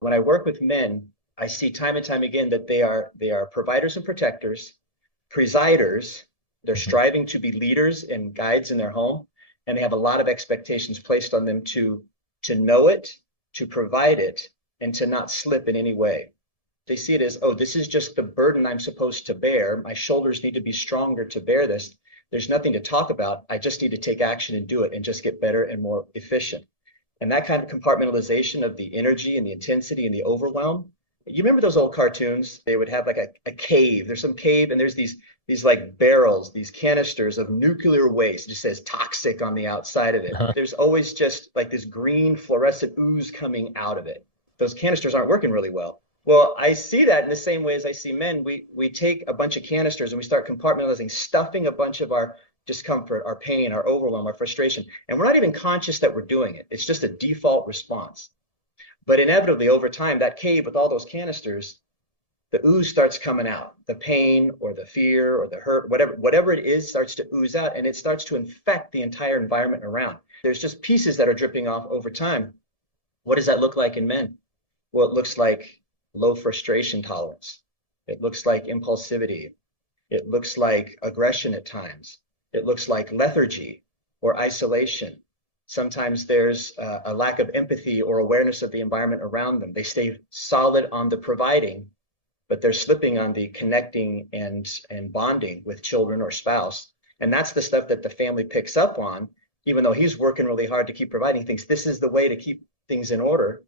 When I work with men, I see time and time again that they are providers and protectors, presiders. They're Mhm. striving to be leaders and guides in their home, and they have a lot of expectations placed on them to know it, to provide it, and to not slip in any way. They see it as, oh, this is just the burden I'm supposed to bear. My shoulders need to be stronger to bear this. There's nothing to talk about. I just need to take action and do it and just get better and more efficient. And that kind of compartmentalization of the energy and the intensity and the overwhelm. You remember those old cartoons? They would have like a cave. There's some cave, and there's these like barrels, these canisters of nuclear waste. It just says toxic on the outside of it. There's always just like this green fluorescent ooze coming out of it. Those canisters aren't working really well. Well, I see that in the same way as I see men. We take a bunch of canisters and we start compartmentalizing, stuffing a bunch of our discomfort, our pain, our overwhelm, our frustration. And we're not even conscious that we're doing it. It's just a default response. But inevitably, over time, that cave with all those canisters, the ooze starts coming out. The pain or the fear or the hurt, whatever it is, starts to ooze out, and it starts to infect the entire environment around. There's just pieces that are dripping off over time. What does that look like in men? Well, it looks like low frustration tolerance. It looks like impulsivity. It looks like aggression at times. It looks like lethargy or isolation. Sometimes there's a lack of empathy or awareness of the environment around them. They stay solid on the providing, but they're slipping on the connecting and bonding with children or spouse. And that's the stuff that the family picks up on, even though he's working really hard to keep providing. He thinks this is the way to keep things in order,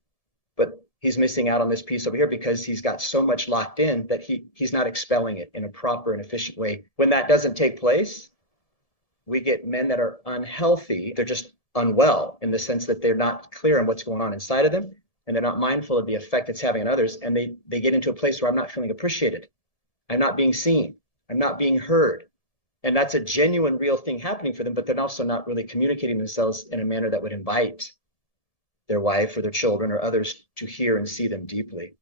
but he's missing out on this piece over here because he's got so much locked in that he's not expelling it in a proper and efficient way. When that doesn't take place, we get men that are unhealthy. They're just unwell in the sense that they're not clear on what's going on inside of them, and they're not mindful of the effect it's having on others. And they get into a place where I'm not feeling appreciated. I'm not being seen. I'm not being heard. And that's a genuine, real thing happening for them, but they're also not really communicating themselves in a manner that would invite their wife or their children or others to hear and see them deeply.